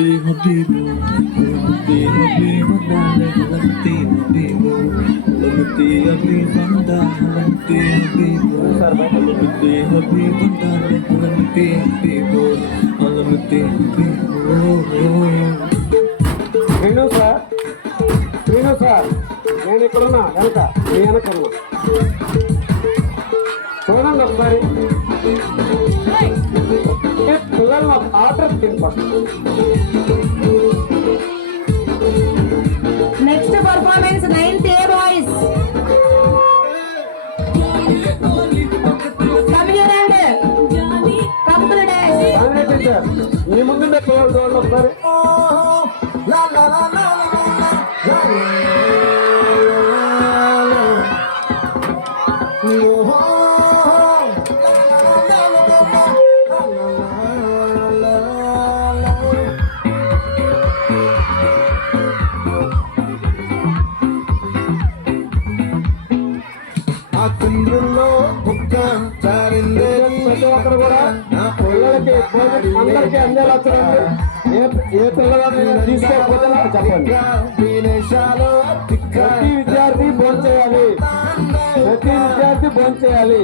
Habibu, Habibu, darling, Habibu, Habibu, Habibu, Habibu, darling, Habibu, Srinu sir, Srinu sir, నేను ఇక్కడున్నా వెనక మీ వెనకన్నా చూడండి ఒకసారి. పిల్లలు నాకు ఆర్డర్ తినిపండి. Next performance 9th A boys. Teacher మీ ముందుండే పిల్లలు చూడండి ఒకసారి. ప్రతి ఒక్కరు కూడా పిల్లలకి అందరికీ అందేలా చూడండి. ఏ పిల్లలైనా తీసుకోకపోతే నాకు చెప్పండి. ప్రతి విద్యార్థి భోంచేయాలి, ప్రతి విద్యార్థి భోంచేయాలి.